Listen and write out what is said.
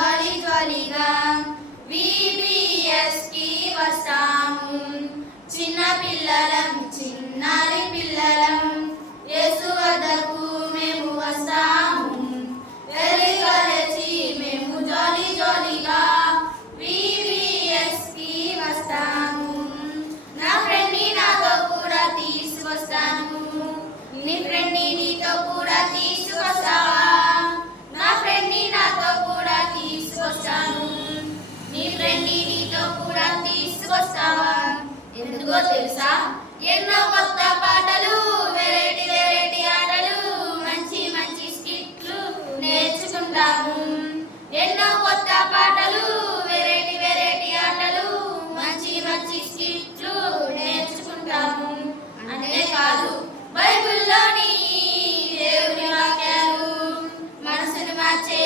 jolly, jolly rum. We ఎందుకో తెలుసా? ఎన్నో కొత్త పాటలు వెరైటీ వెరైటీ ఆటలు మంచి మంచి స్కిట్లు నేర్చుకుంటాము ఎన్నో కొత్త పాటలు వెరైటీ వెరైటీ ఆటలు మంచి మంచి స్కిట్లు నేర్చుకుంటాము అంతేకాదు బైబిల్లోని దేవుని వాక్యాలు మనసును మార్చే